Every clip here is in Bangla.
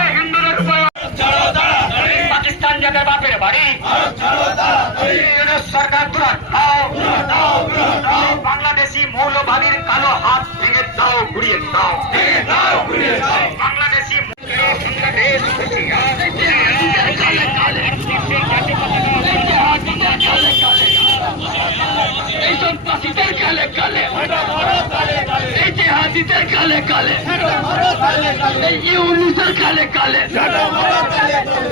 এই হিন্দুদের উপর পাকিস্তান যাদের বাপের বাড়ি। সরকার বাংলাদেশি মৌলবাদীর কালো হাত। ভেঙে দাও ঘুরিয়ে দাও বাংলাদেশি বাংলাদেশ হুঁশিয়ার এই সন্ত্রাসীদের কালে কালে এই জেহাদিদের কালে কালে এই ইউনিসের কালে কালে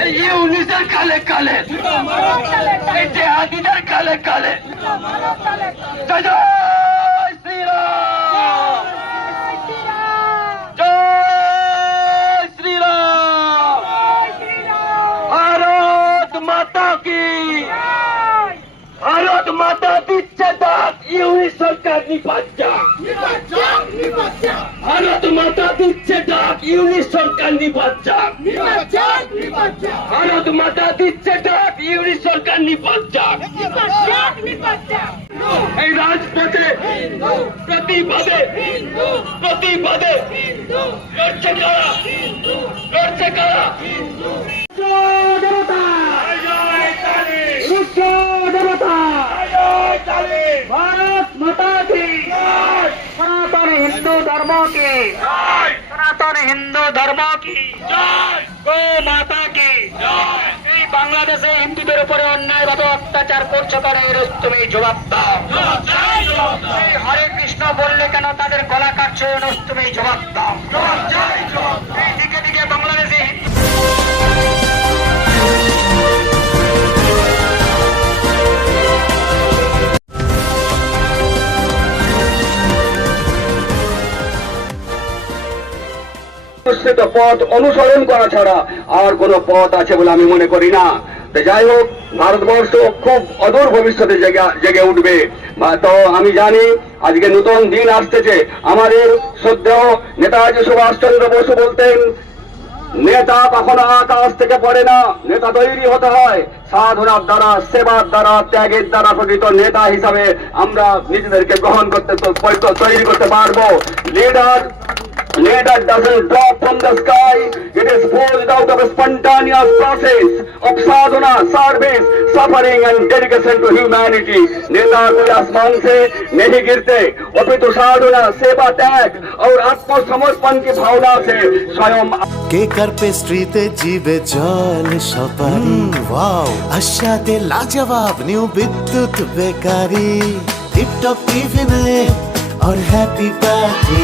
এই ইউনিসের কালে কালে এই জেহাদিদের কালে কালে জয় জয় শ্রীরাম মাতা কি? ভারত মাতা দিচ্ছে ডাক, ইউনি সরকার নিপাজ্জা ভারত মাতা দিচ্ছে ডাক, ইউনি সরকার নিপাজ্জা ভারত মাতা দিচ্ছে ডাক, ইউনি সরকার নিপাজ্জা এই রাজপথে প্রতিবাদে প্রতিবাদে লড়ছে কারা? লড়ছে কারা? ভারত মাতা কি? সনাতন হিন্দু ধর্ম কি? সনাতন হিন্দু ধর্ম কি? গো মাতা কি? এই বাংলাদেশে হিন্দুদের উপরে অন্যায় ভাবে অত্যাচার করছ কেন? এর তুমি জবাব দাও। হরে কৃষ্ণ বললে কেন তাদের গলা কাটছো? এর তুমি জবাব দাও। প্রস্তুত পথ অনুসরণ করা ছাড়া আর কোনো পথ আছে বলে আমি মনে করি না। যাই হোক, ভারতবর্ষ খুব অদূর ভবিষ্যতে জেগে উঠবে। তো আমি জানি, আজকে নতুন দিন আসতেছে। আমাদের শ্রদ্ধেয় নেতাজি সুভাষচন্দ্র বসু বলতেন, নেতা কখনো আকাশ থেকে পড়ে না, নেতা তৈরি হতে হয়। সাধনার দ্বারা, সেবার দ্বারা, ত্যাগের দ্বারা প্রকৃত নেতা হিসাবে আমরা নিজেদেরকে গ্রহণ করতে তৈরি করতে পারব। Leader Leader doesn't drop from the sky. It is forged out of a spontaneous process of sadhana, service, suffering and dedication to humanity. नेता कोई आसमान से नहीं गिरते अपितु साधना सेवा त्याग और आत्मसमर्पण की भावना से स्वयं কেকার পেস্ট্রিতে জিবে জল সপারি ওয়াও আশাতে লাজবাব নিউ বিদ্যুৎ বেকারি টিপটপ টিফিনে और हैप्पी पार्टी